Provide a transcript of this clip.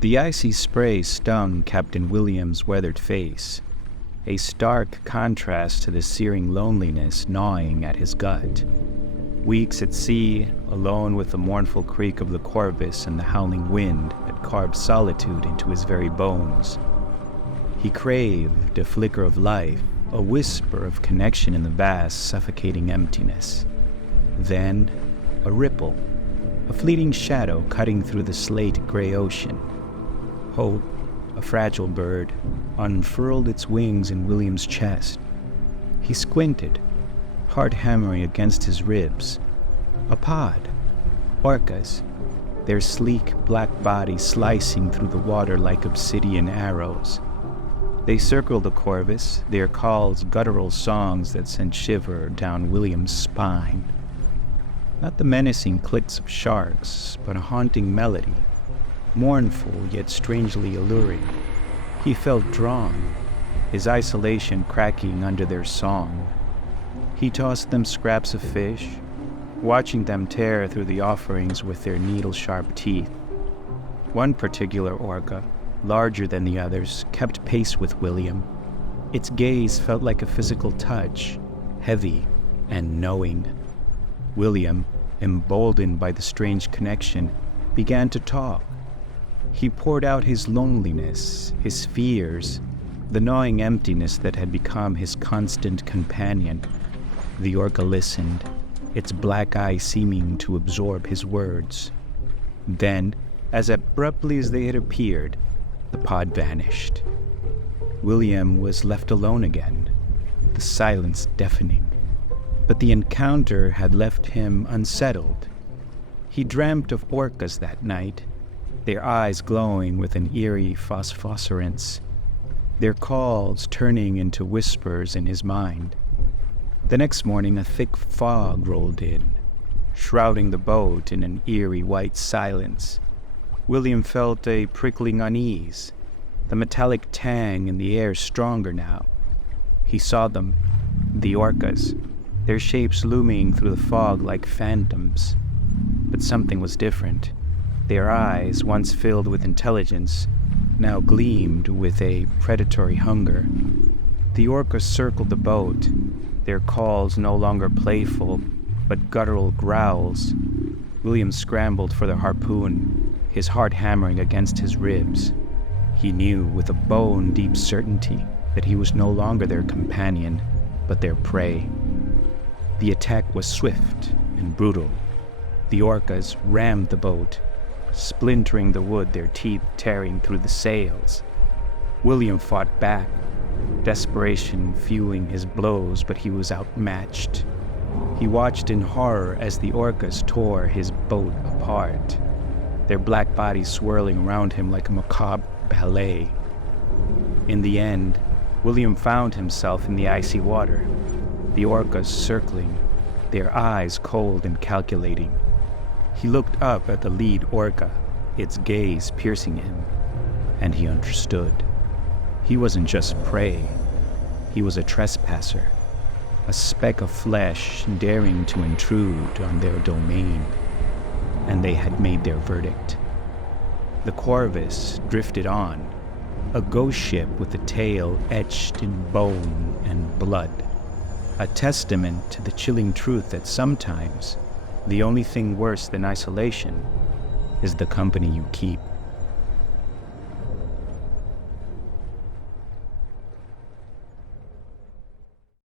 The icy spray stung Captain William's weathered face, a stark contrast to the searing loneliness gnawing at his gut. Weeks at sea, alone with the mournful creak of the corvus and the howling wind had carved solitude into his very bones. He craved a flicker of life, a whisper of connection in the vast, suffocating emptiness. Then, a ripple, a fleeting shadow cutting through the slate-gray ocean. Hope, a fragile bird, unfurled its wings in William's chest. He squinted, heart hammering against his ribs. A pod, orcas, their sleek black bodies slicing through the water like obsidian arrows. They circled the corvus, their calls guttural songs that sent shiver down William's spine. Not the menacing clicks of sharks, but a haunting melody, mournful yet strangely alluring. He felt drawn, his isolation cracking under their song. He tossed them scraps of fish, watching them tear through the offerings with their needle-sharp teeth. One particular orca, larger than the others, kept pace with William. Its gaze felt like a physical touch, heavy and knowing. William, emboldened by the strange connection, began to talk. He poured out his loneliness, his fears, the gnawing emptiness that had become his constant companion. The orca listened, its black eye seeming to absorb his words. Then, as abruptly as they had appeared, the pod vanished. William was left alone again, the silence deafening. But the encounter had left him unsettled. He dreamt of orcas that night, their eyes glowing with an eerie phosphorescence, their calls turning into whispers in his mind. The next morning, a thick fog rolled in, shrouding the boat in an eerie white silence. William felt a prickling unease, the metallic tang in the air stronger now. He saw them, the orcas, their shapes looming through the fog like phantoms. But something was different. Their eyes, once filled with intelligence, now gleamed with a predatory hunger. The orcas circled the boat, their calls no longer playful, but guttural growls. William scrambled for the harpoon, his heart hammering against his ribs. He knew with a bone-deep certainty that he was no longer their companion, but their prey. The attack was swift and brutal. The orcas rammed the boat, splintering the wood, their teeth tearing through the sails. William fought back, desperation fueling his blows, but he was outmatched. He watched in horror as the orcas tore his boat apart, their black bodies swirling around him like a macabre ballet. In the end, William found himself in the icy water, the orcas circling, their eyes cold and calculating. He looked up at the lead orca, its gaze piercing him, and he understood. He wasn't just prey. He was a trespasser, a speck of flesh daring to intrude on their domain. And they had made their verdict. The corvus drifted on, a ghost ship with a tail etched in bone and blood, a testament to the chilling truth that sometimes the only thing worse than isolation is the company you keep.